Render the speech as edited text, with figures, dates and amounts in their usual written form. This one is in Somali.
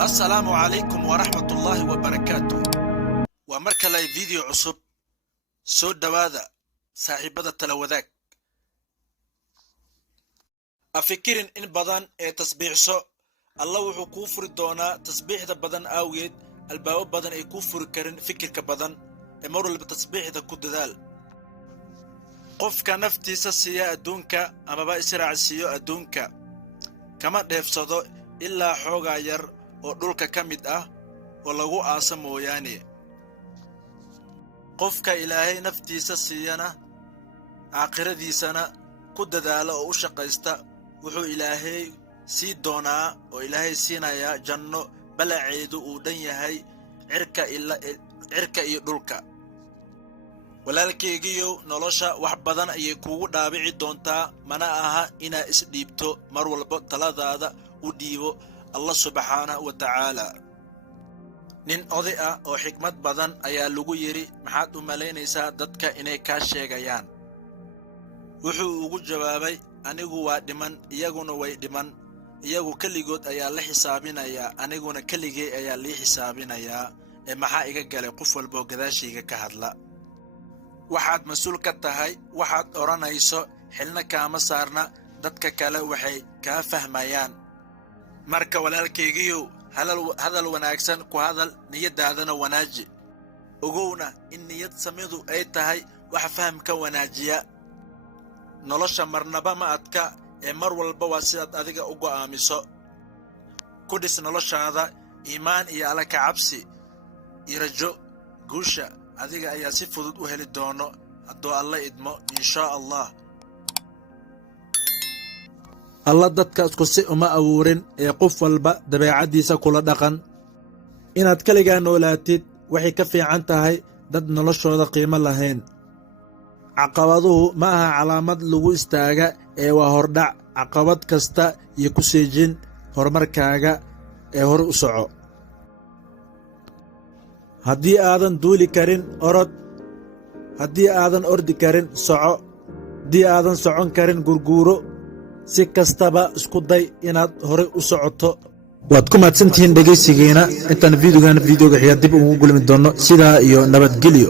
السلام عليكم ورحمة الله وبركاته. ومركز لي فيديو عصب سود دواذا صاحبة التلوذاك أفكر إن بدن تسبيح سو الله وحو كفر دونا تسبيح دا بدن آويد الباب بدن اي كفر كرن فكر كبدن امر اللي بتسبيح دا كود ذال قفك نفتي سسيا أدونك أما بأسرع السيو أدونك كما ديفصدو إلا حوغا ير ودولك كمد ولغو آسا موياني قفك إلهي نفتي سسيانا عاقرة دي سنة كود ذال أو شقيستا وحو إلهي سي دونا وإلهي سينايا جنو بلا عيدو ودنيهي عركا إيو دولكا walaalkaygiiyow nolosha wax badan ayay kuugu dhaabici doontaa mana aha inaa isdhiibto mar walba taladaada u dhiibo Allah subhanahu wa ta'ala nin oday ah oo xikmad badan ayaa lagu yiri maxaad u maleynaysaa dadka inay ka sheegayaan wuxuu ugu jawaabay anigu waa dhiman iyaguna way dhiman iyagu kaligood ayaa la xisaabinaya aniguna kaligay ayaa la xisaabinaya maxaa iga galay qof walba gadaashiga ka hadla waxaad mas'uul ka tahay waxaad oranayso xilna kaama saarna dadka kale waxay ka fahmayaan marka walaalkaygiiyow hadal wanaagsan ku hadal niyadaadana wanaaji ogowna in niyad samidu ay tahay wax fahamka wanaajiya nolosha marnaba ma adka mar walba waa sidaad adiga u go'aamiso ku dhis noloshaada iimaan iyo alla ka cabsi iyo rajo guusha adiga ayaa si fudud u heli doono hadduu alla idmo insha Allah Allah dadka isku si uma abuurin qof walba dabeecadiisa kula dhaqan inaad kaliga noolaatid waxay ka fiican tahay dad noloshooda qiimo lahayn caqabaduhu ma aha calaamad lagu istaaga waa hordhac caqabad kasta iyo ku seejin horumarkaaga hor u soco haddii aadan duuli karin orod haddii aadan ordi karin soco haddii aadan socon karin gurguuro si kastaba isku day inaad hore u socoto waad ku mahadsantihiin dhegaysigeena intaan videoga xiga dib ugu gulmi doono sidaa iyo nabadgelyo